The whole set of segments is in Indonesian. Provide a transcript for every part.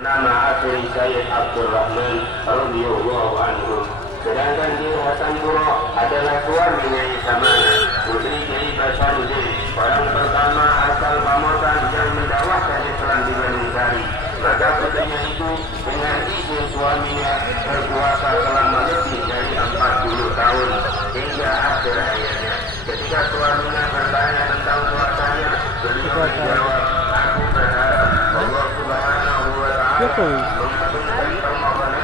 Nama asli Sayyid Abdurrahman radhiyallahu anhu. Sedangkan dia Hasan Buro adalah suaminya Yasamana, putri Kiai Basaruddin, orang pertama asal Pamotan yang mendakwahkan Islam di Bandung Sari. Maka putrinya itu dengan izin suaminya berpuasa selama lebih dari 40 tahun hingga akhir hayatnya. Ketika suaminya bertanya tentang puasanya, beliau menjawab, "Aku berharap Allah Subhanahu wa Ta'ala mengabulkan permohonan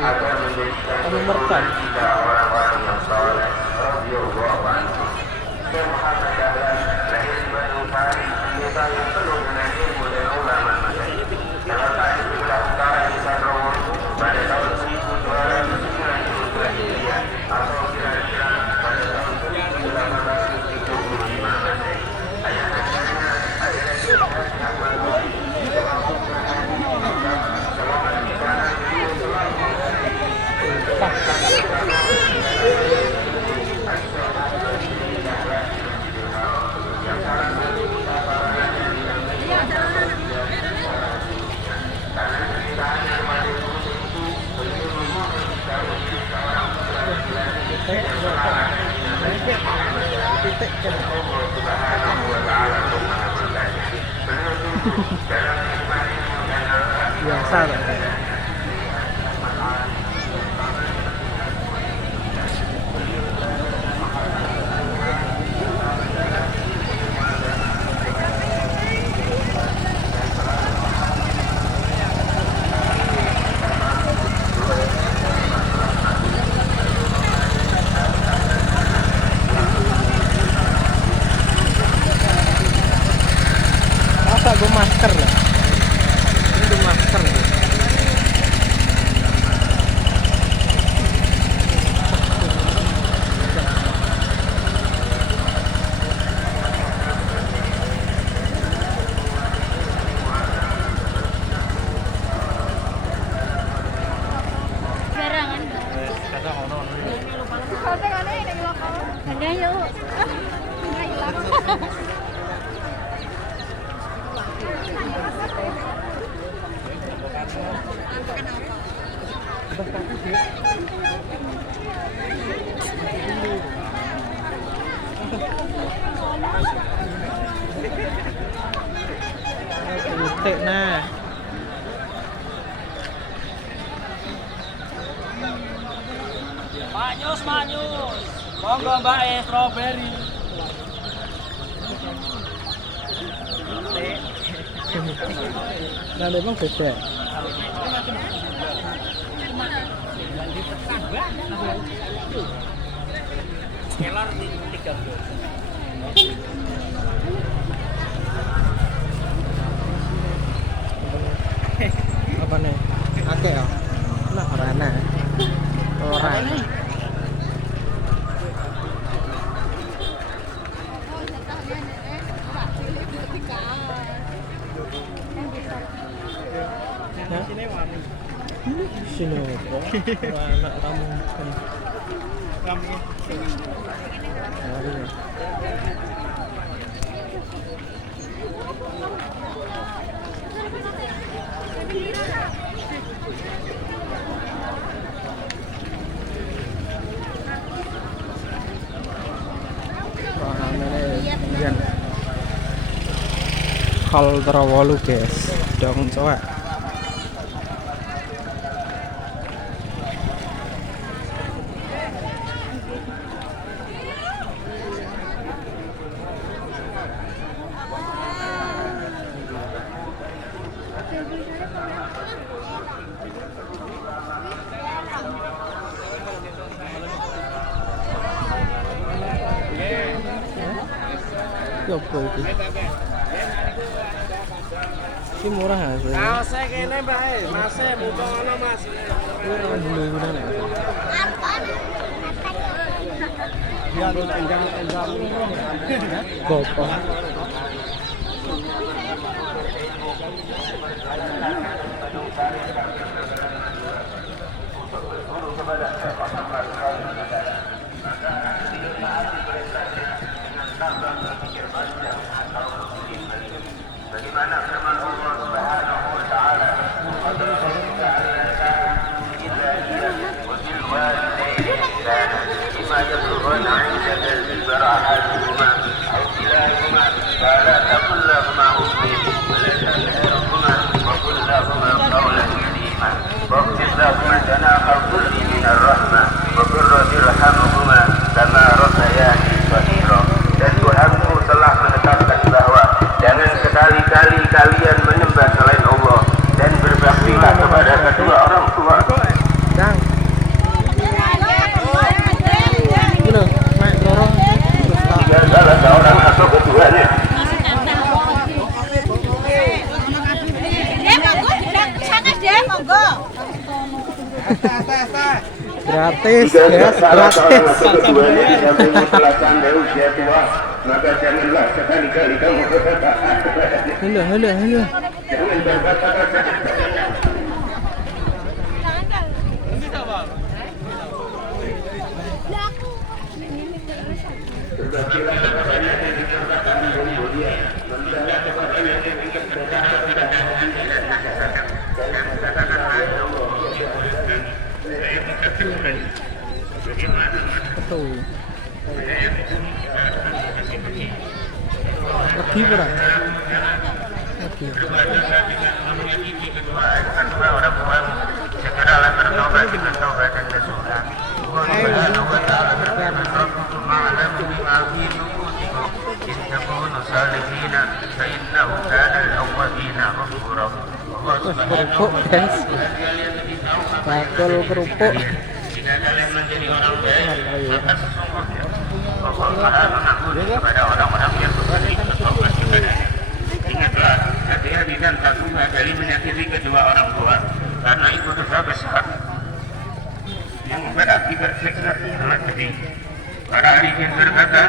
agar menjadikan keturunan kita orang-orang yang saleh." Radhiyallahu anhu. Syekh Muhammad Dahlan lahir di Bandung Sari, desa yang penuh dengan ilmu dan ulama masyayikh. Terletak di sebelah utara desa Trowon pada tahun 1290 Hijriah atau kira-kira pada tahun 1875 Masehi. Ayah kandungnya adalah Syekh Ahmad Budi. Selama di sana beliau selalu yang salah satu musafarannya karena ceritaannya pada guru itu beliau memohon kalau seorang putra laki-laki yang selamat Allah Subhanahu wa Ta'ala mengabulkannya. Beliau tumbuh dalam hikmah ilmu dan akhlak biasa lah. Masa gue masker lah, ini gue masker nih. Titik nah. Manyus, manyus. Monggo Mbak strawberry. Nah, memang beda. Kelor 30. Apa nih? Akeh ya? Nah, rana. Orang. Sini apa? Anak tamu. Kami Hal Trawolu guys, dong coba. Apa itu? Ini murah ya? kaose kene Mbak Masnya mumpung ana Mas. Ini orang dulu gimana ya? Ya enggak Gopong. Bagaimana firman Allah Subhanahu wa Ta'ala, Gratis, Jika tidak guys, salah seorang gratis. atau keduanya di sampingmu telah sampai usia tua, maka janganlah sekali-kali kamu berkata, Halo, halo, halo. jangan berkata-kata. Berbagilah kepadanya dan diceritakan di dunia dia. Memberilah kepadanya dan diceritakan tentang hatinya dan masyarakat. Dan katakan Allah. Betul. Lagi berapa? Lagi. Segeralah bertobat dengan taubat dan nasuha. Subhanahu wa ta'ala berfirman, "Ma'lamu bima fi nufusikum in takunu salihina fa innahu kana al-awwabina ghafura." Allah Subhanahu Kerupuk, wa guys. ta'ala kalian lebih tahu apa yang Bakul kerupuk. jika kalian menjadi orang baik, maka sesungguhnya Allah Maha mengampuni kepada orang-orang yang berbalik bertobat kepadanya. Ingatlah, hati-hati dan takutlah dari menyakiti kedua orang tua, karena itu dosa besar yang berakibat siksa sangat pedih. Para ahli berkata,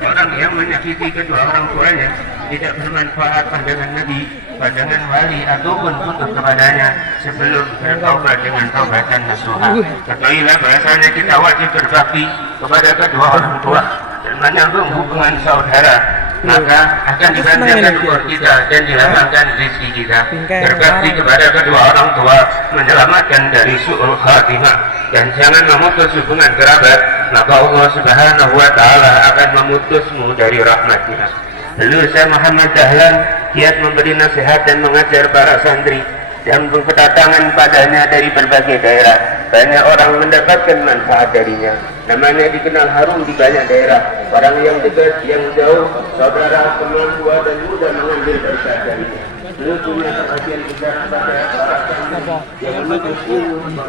orang yang menyakiti kedua orang tuanya tidak bermanfaat pandangan Nabi, pandangan wali ataupun kutub kepadanya sebelum bertaubat dengan taubatan nasuha. Ketahuilah bahasanya kita wajib berbakti kepada kedua orang tua dan menyambung hubungan saudara, maka akan diganjarkan umur kita dan dilapangkan rezeki kita. Berbakti kepada kedua orang tua menyelamatkan dari su'ul khatimah, dan jangan memutus hubungan kerabat, maka Allah Subhanahu wa ta'ala akan memutusmu dari rahmatnya. Lalu saya Muhammad Dahlan giat memberi nasihat dan mengajar para santri yang berkedatangan padanya dari berbagai daerah. Banyak orang mendapatkan manfaat darinya. Namanya dikenal harum di banyak daerah. Orang yang dekat, yang jauh, saudara, teman tua dan muda mengambil berkat darinya. Beliau punya perhatian besar pada para santri yang menuntut ilmu.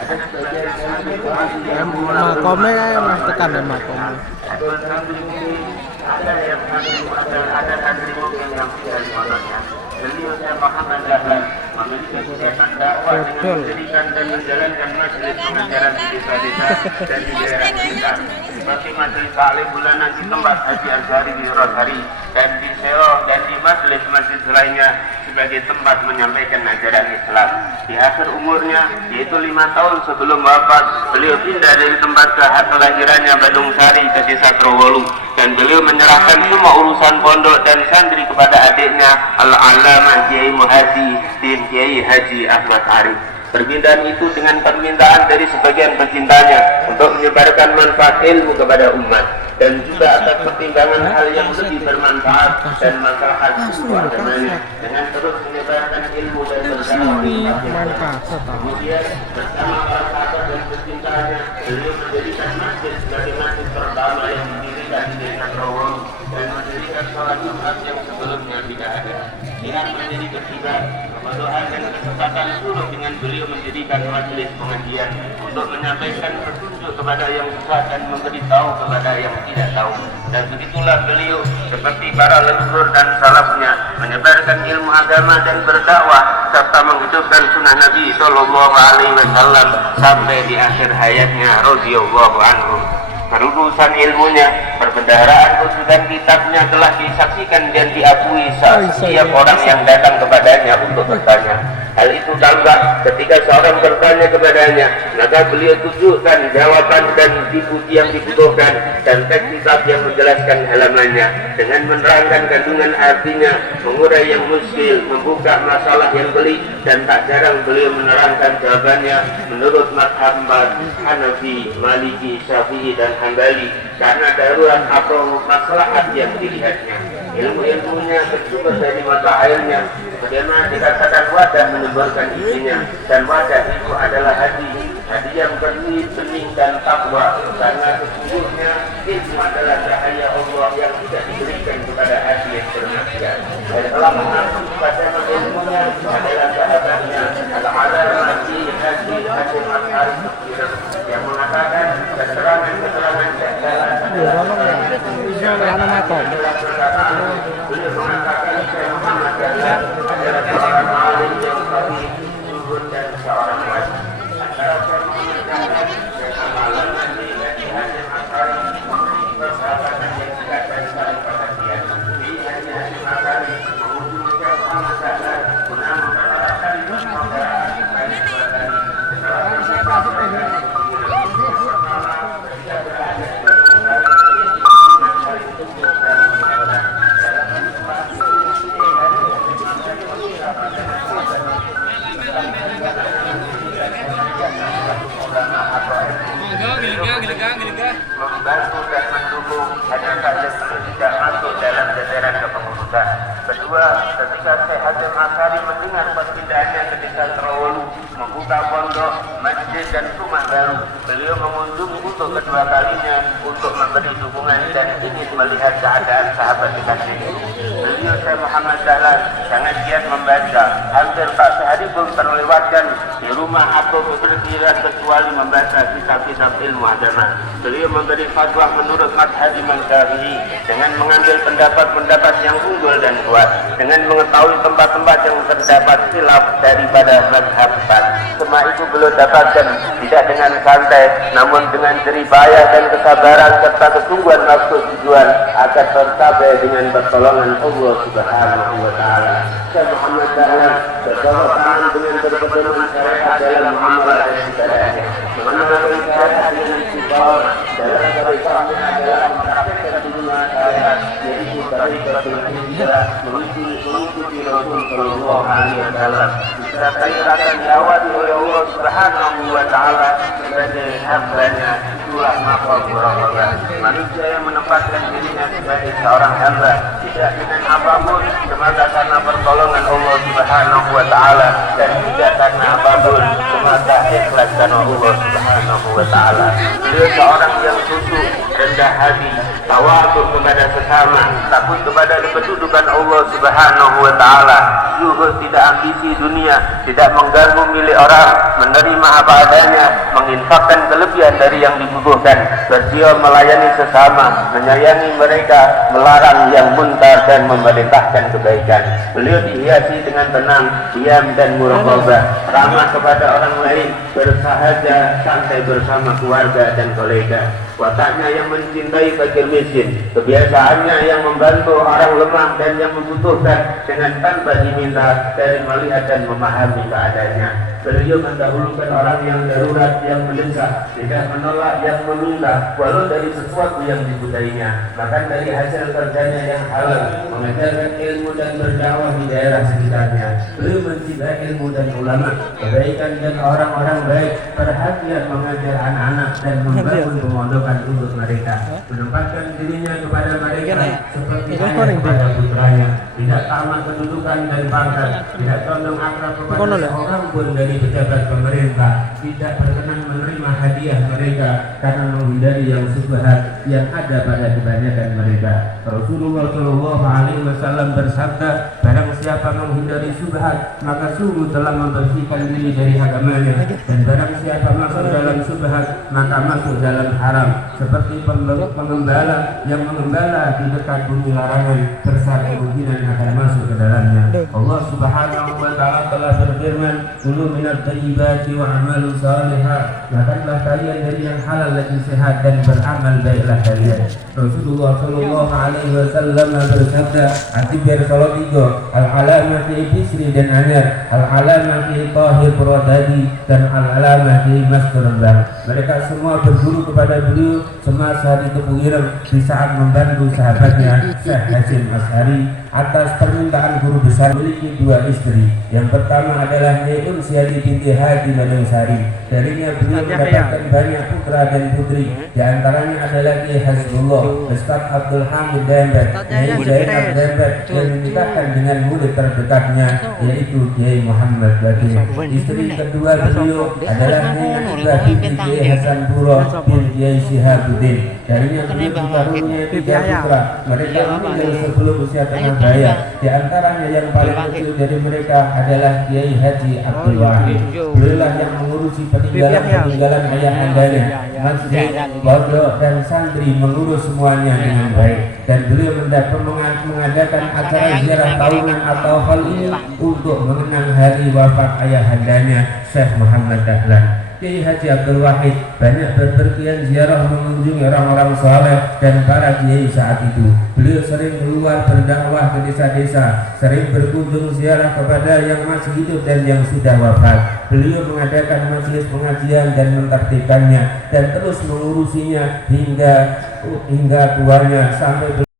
Ada sebagian santri yang Makomnya ya mas tekan ya makomnya. ada santri mungkin yang tidak dimonotnya. Beliau saya Muhammad Dahlan memiliki kegiatan dakwah dengan mendirikan dan menjalankan majelis pengajaran di desa-desa dan di daerah sekitar, seperti majelis taklim bulanan di tempat Haji Azhari di Rosari dan di Selo dan di majelis-majelis lainnya sebagai tempat menyampaikan ajaran Islam. Di akhir umurnya, yaitu 5 tahun sebelum wafat, beliau pindah dari tempat kelahirannya Badung Sari ke desa Trowolu, dan beliau menyerahkan semua urusan pondok dan santri kepada adiknya Al-Alamah Kiai Muhyiddin Kiai Haji Ahmad Arif. Permintaan itu dengan permintaan dari sebagian pecintanya untuk menyebarkan manfaat ilmu kepada umat, dan juga atas pertimbangan hal yang lebih bermanfaat dan maslahat untuk agamanya, dengan terus menyebarkan ilmu dan berdakwah. Kemudian bersama para sahabat dan pecintanya, beliau mendirikan masjid sebagai masjid pertama yang didirikan di desa Trowolu dan mendirikan sholat Jumat yang sebelumnya tidak ada. Dengan menjadi ketiga, kemeluhan dan kesempatan suruh dengan beliau mendirikan majelis pengajian untuk menyampaikan petunjuk kepada yang susah dan memberitahu kepada yang tidak tahu. Dan begitulah beliau seperti para leluhur dan salafnya menyebarkan ilmu agama dan berdakwah serta menghidupkan sunnah Nabi Shallallahu Alaihi Wasallam sampai di akhir hayatnya radhiyallahu anhu. Kerurusan ilmunya, perbendaharaan rujukan kitabnya telah disaksikan dan diakui setiap orang yang datang kepadanya untuk bertanya. Hal itu tambah ketika seorang bertanya kepadanya, maka beliau tunjukkan jawaban dan dipuji yang dibutuhkan dan teks kitab yang menjelaskan halamannya dengan menerangkan kandungan artinya, mengurai yang muskil, membuka masalah yang pelik, dan tak jarang beliau menerangkan jawabannya menurut mazhab Hanafi, Maliki, Syafi'i dan Hambali karena darurat atau maslahat yang dilihatnya. Ilmu-ilmunya bersumber dari mata airnya, sebagaimana dikatakan wadah menyemburkan isinya, dan wadah itu adalah hati yang bersih, bening dan takwa, karena sesungguhnya ilmu adalah cahaya Allah yang tidak diberikan kepada hati yang bermaksiat. Dan telah mengaku kepada ilmunya adalah sahabatnya Al-Alamah Kiai Haji Ahmad Arif yang mengatakan keterangan-keterangan beliau mengatakan Syekh Muhammad adalah seorang alim yang sahih, zuhud dan ketika Syekh Hasyim Asy'ari mendengar perpindahannya ke desa Trowolu, membuka pondok, masjid dan rumah baru, beliau mengunjungi untuk kedua kalinya untuk memberi dukungan dan ingin melihat keadaan sahabat kekasih. Beliau Syekh Muhammad Dahlan sangat giat membaca, hampir tak sehari pun terlewatkan di rumah atau beristirahat kecuali membaca kitab-kitab ilmu agama. Beliau memberi fatwa menurut mazhab Imam Syafi'i dengan mengambil pendapat-pendapat yang unggul dan kuat, dengan mengetahui tempat-tempat yang terdapat khilaf daripada mazhab 4. Semua itu beliau dapatkan tidak dengan santai, namun dengan jerih payah dan kesabaran serta kesungguhan maksud tujuan agar tercapai dengan pertolongan Allah Subhanahu wa taala. Syekh Muhammad Dahlan bertolak tangan dengan berpedoman syariat dalam muamalah dan ibadah. Mengamalkan syariat dengan sifat dalam syariatnya adalah mempraktikkan dunia syariat, yaitu syariatul hijrah, mengikuti Rasul sallallahu alaihi wasallam. Serta akan diawasi oleh Allah Subhanahu wa taala sebagai hambanya. Itulah maqam muraqabah. Manusia yang menempatkan dirinya sebagai seorang hamba tidak dengan apapun semata karena pertolongan Allah Subhanahu wa taala dan tidak karena apapun semata ikhlas karena Allah Subhanahu wa taala. Beliau seorang yang tunduk, rendah hati, tawadhu kepada sesama, takut kepada kedudukan Allah Subhanahu wa taala, zuhud tidak ambisi dunia, tidak mengganggu milik orang, menerima apa adanya, menginfakkan kelebihan dari yang dibutuhkan, berjuang melayani sesama, menyayangi mereka, melarang yang munkar dan memerintahkan kebaikan. Beliau dihiasi dengan tenang, diam dan muraqabah, ramah kepada orang lain, bersahaja, santai bersama keluarga dan kolega. Wataknya yang mencintai fakir miskin, kebiasaannya yang membantu orang lemah dan yang membutuhkan dengan tanpa diminta, dari melihat dan memahami keadaannya. Beliau mendahulukan orang yang darurat, yang mendesak, tidak menolak yang meminta, walau dari sesuatu yang dibudainya, bahkan dari hasil kerjanya yang halal, mengajarkan ilmu dan berdakwah di daerah sekitarnya. Beliau mencintai ilmu dan ulama, kebaikan dan orang-orang baik, perhatian mengajar anak-anak dan membangun pemondokan untuk mereka, menempatkan dirinya kepada mereka seperti ayah kepada putranya, tidak tamak kedudukan dan pangkat, tidak condong akrab kepada seorang pun dari pejabat pemerintah, tidak berkenan menerima hadiah mereka karena menghindari yang subhat yang ada pada kebanyakan mereka. Rasulullah Shallallahu Alaihi Wasallam bersabda, barang siapa menghindari subhat maka sungguh telah membersihkan diri dari agamanya, dan barang siapa masuk dalam subhat maka masuk dalam haram, seperti pengembala yang mengembala di dekat bumi larangan besar kemungkinan akan masuk ke dalamnya. Allah Subhanahu wa taala telah berfirman, "Kulu minat thayyibati wa amalu salihah." Makanlah kalian dari yang halal lagi sehat dan beramal baiklah kalian. Rasulullah sallallahu alaihi wasallam bersabda, "Atibir salat 3, al-alamah fi bisri dan anyar, al-alamah fi tahir puradadi dan al-alamah fi maskurambang." Mereka semua berguru kepada beliau semasa di Tepu Ireng di saat membantu sahabatnya Syekh Hasyim Asy'ari. Atas permintaan guru besar, memiliki 2 istri. Yang pertama adalah Nyai Unsyadi binti Haji Manungsari. Darinya beliau mendapatkan banyak putra dan putri. Di antaranya adalah Kiai Hasbullah, Ustaz Abdul Hamid Dembet, Nyai Zainab Dembet, yang menikahkan dengan murid terdekatnya yaitu Kiai Muhammad Bakir. Istri kedua beliau adalah Nyai Nabibah binti Kiai Hasan Puro bin Kiai Shihabuddin. Darinya beliau dikaruniai 3 putra. Mereka meninggal sebelum usia tengah baya. Di antaranya yang paling kecil dari mereka adalah Kiai Haji Abdul Wahid. Beliau yang mengurusi peninggalan ayahandanya, masjid, pondok dan santri, mengurus semuanya dengan baik. Dan beliau mengadakan acara ziarah tahunan atau hal ini untuk mengenang hari wafat ayahandanya Syekh Muhammad Dahlan. Kiai Haji Abdul Wahid banyak berpergian ziarah mengunjungi orang-orang saleh dan para kiai saat itu. Beliau sering keluar berdakwah ke desa-desa, sering berkunjung ziarah kepada yang masih hidup dan yang sudah wafat. Beliau mengadakan majelis pengajian dan mentertibkannya dan terus mengurusinya hingga tuanya sampai